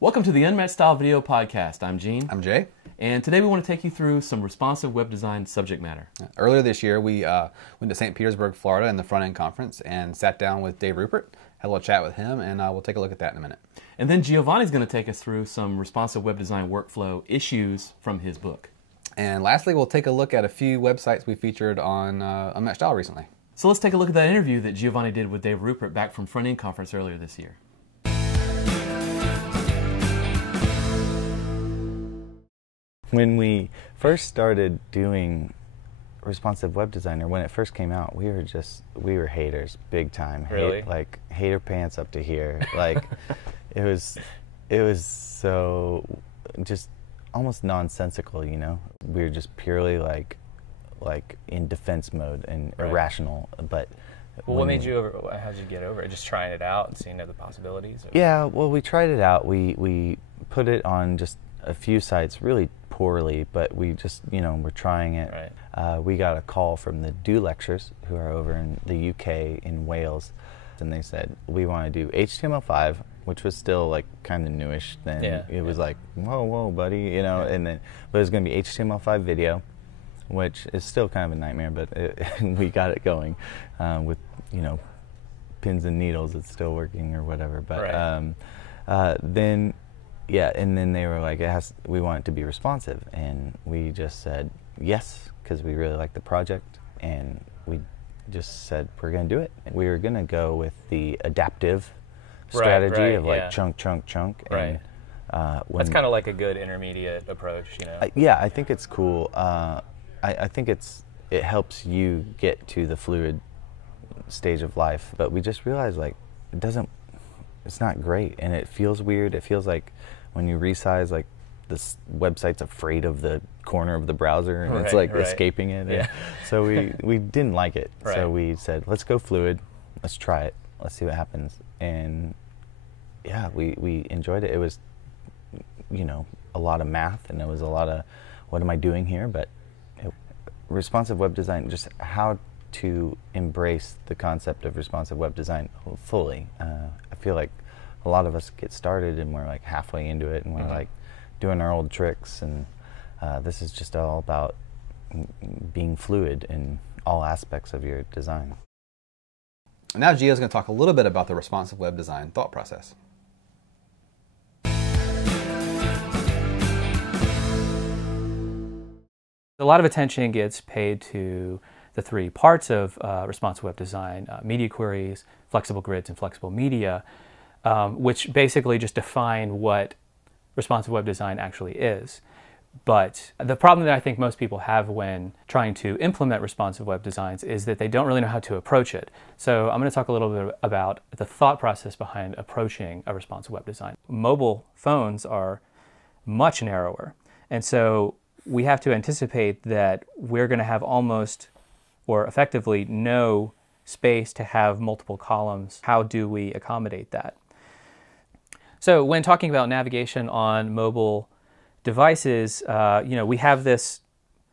Welcome to the Unmatched Style Video Podcast. I'm Gene. I'm Jay. And today we want to take you through some responsive web design subject matter. Earlier this year, we went to St. Petersburg, Florida in the front-end conference and sat down with Dave Rupert, had a little chat with him, and we'll take a look at that in a minute. And then Giovanni's going to take us through some responsive web design workflow issues from his book. And lastly, we'll take a look at a few websites we featured on Unmatched Style recently. So let's take a look at that interview that Giovanni did with Dave Rupert back from front-end conference earlier this year. When we first started doing responsive web design, or when it first came out, we were haters big time. Really? Like hater pants up to here. Like it was so just almost nonsensical, you know. We were just purely like in defense mode and irrational. But well, what made you how'd you get over it? Just trying it out and seeing other possibilities? Or? Yeah, well, we tried it out. We put it on just a few sites really poorly, but we just, we're trying it. Right. We got a call from the Do Lectures, who are over in the UK in Wales, and they said, we want to do HTML5, which was still like kind of newish then. Yeah, it was like, whoa, buddy, and then, but it was going to be HTML5 video, which is still kind of a nightmare, but we got it going with, pins and needles. It's still working or whatever. But right. then. Yeah, and then they were like, we want it to be responsive, and we just said yes, because we really like the project, and we just said we're going to do it. And we were going to go with the adaptive strategy of like chunk. Right. And, that's kind of like a good intermediate approach, yeah, I think it's cool. I think it helps you get to the fluid stage of life, but we just realized like it's not great, and it feels weird. It feels like when you resize, like this website's afraid of the corner of the browser, and it's like escaping it. Yeah. So we didn't like it. Right. So we said, let's go fluid. Let's try it. Let's see what happens. And yeah, we enjoyed it. It was, a lot of math, and it was a lot of, what am I doing here? But responsive web design, just how to embrace the concept of responsive web design fully. I feel like a lot of us get started and we're like halfway into it, and we're like doing our old tricks, and this is just all about being fluid in all aspects of your design. Now Gio's going to talk a little bit about the responsive web design thought process. A lot of attention gets paid to the three parts of responsive web design, media queries, flexible grids, and flexible media, which basically just define what responsive web design actually is. But the problem that I think most people have when trying to implement responsive web designs is that they don't really know how to approach it. So I'm going to talk a little bit about the thought process behind approaching a responsive web design. Mobile phones are much narrower, and so we have to anticipate that we're going to have almost, or effectively, no space to have multiple columns. How do we accommodate that? So when talking about navigation on mobile devices, we have this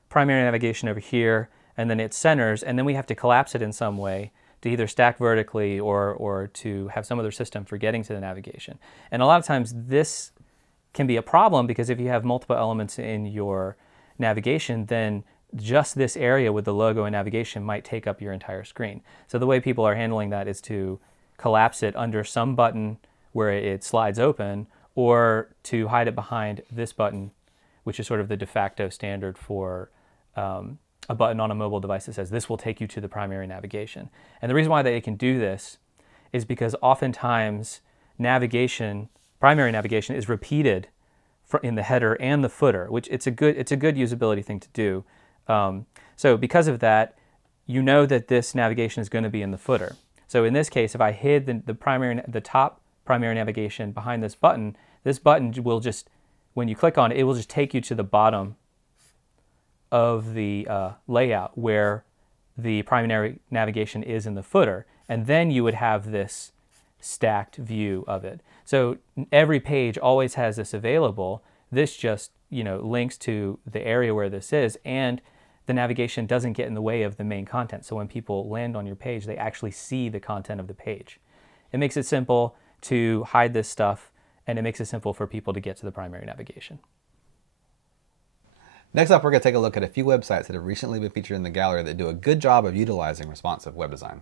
primary navigation over here, and then it centers, and then we have to collapse it in some way to either stack vertically or to have some other system for getting to the navigation. And a lot of times this can be a problem, because if you have multiple elements in your navigation, then just this area with the logo and navigation might take up your entire screen. So the way people are handling that is to collapse it under some button where it slides open, or to hide it behind this button, which is sort of the de facto standard for a button on a mobile device that says this will take you to the primary navigation. And the reason why they can do this is because oftentimes primary navigation is repeated in the header and the footer, which it's a good usability thing to do. So because of that, that this navigation is going to be in the footer. So in this case, if I hid the top primary navigation behind this button will just, when you click on it, it will just take you to the bottom of the layout where the primary navigation is in the footer, and then you would have this stacked view of it. So every page always has this available. This just, links to the area where this is, and the navigation doesn't get in the way of the main content. So when people land on your page, they actually see the content of the page. It makes it simple to hide this stuff and it makes it simple for people to get to the primary navigation. Next up, we're going to take a look at a few websites that have recently been featured in the gallery that do a good job of utilizing responsive web design.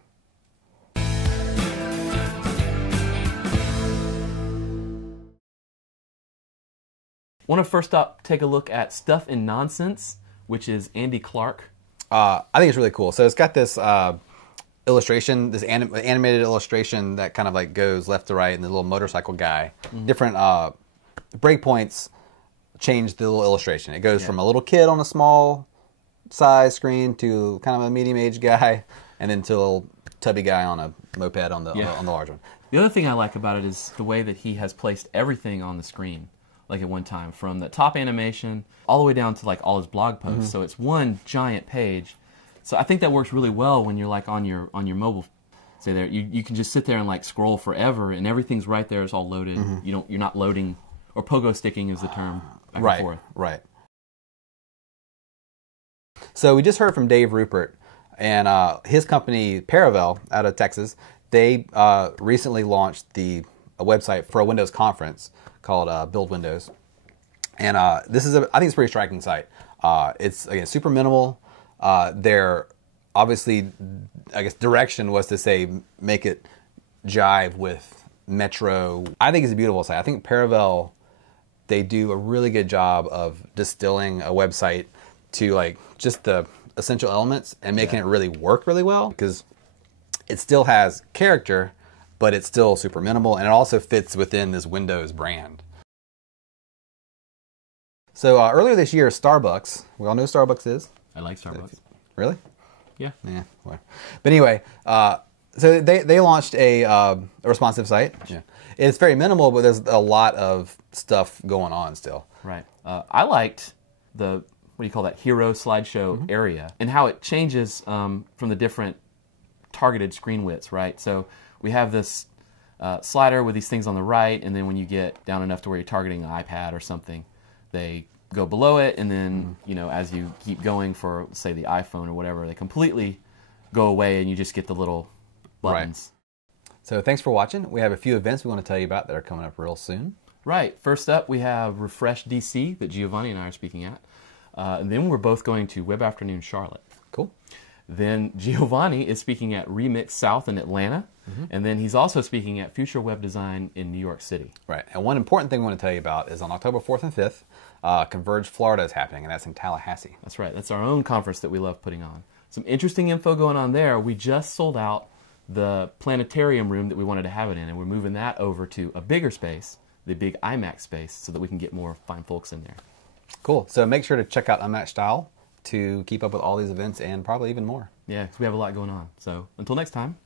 Want to first up take a look at Stuff and Nonsense, which is Andy Clark. I think it's really cool. So it's got this illustration, this animated illustration that kind of like goes left to right, and the little motorcycle guy. Different breakpoints change the little illustration. It goes from a little kid on a small size screen to kind of a medium-aged guy, and then to a little tubby guy on a moped on the large one. The other thing I like about it is the way that he has placed everything on the screen, like at one time, from the top animation all the way down to like all his blog posts. So it's one giant page. So I think that works really well when you're like on your mobile. Say there, you can just sit there and like scroll forever, and everything's right there. It's all loaded. You're not loading, or pogo sticking is the term. Back and forth. Right. So we just heard from Dave Rupert, and his company Paravel out of Texas. They recently launched a website for a Windows conference called Build Windows, and this is I think it's a pretty striking site. It's again super minimal. Their obviously, I guess, direction was to say make it jive with Metro. I think it's a beautiful site. I think Paravel, they do a really good job of distilling a website to like just the essential elements and making it really work really well, because it still has character, but it's still super minimal, and it also fits within this Windows brand. So earlier this year, Starbucks, we all know who Starbucks is. I like Starbucks. Really? Yeah. Yeah. Well. But anyway, so they launched a responsive site. Yeah. It's very minimal, but there's a lot of stuff going on still. Right. I liked the, what do you call that, hero slideshow area, and how it changes from the different targeted screen widths, right? So we have this slider with these things on the right, and then when you get down enough to where you're targeting an iPad or something, they go below it, and then as you keep going for, say, the iPhone or whatever, they completely go away, and you just get the little buttons. Right. So thanks for watching. We have a few events we want to tell you about that are coming up real soon. Right. First up, we have Refresh DC that Giovanni and I are speaking at. And then we're both going to Web Afternoon Charlotte. Cool. Then Giovanni is speaking at Remix South in Atlanta. And then he's also speaking at Future Web Design in New York City. Right. And one important thing we want to tell you about is on October 4th and 5th, Converge Florida is happening, and that's in Tallahassee. That's right. That's our own conference that we love putting on. Some interesting info going on there. We just sold out the planetarium room that we wanted to have it in, and we're moving that over to a bigger space, the big IMAX space, so that we can get more fine folks in there. Cool. So make sure to check out Unmatched Style to keep up with all these events and probably even more. Yeah, because we have a lot going on. So until next time.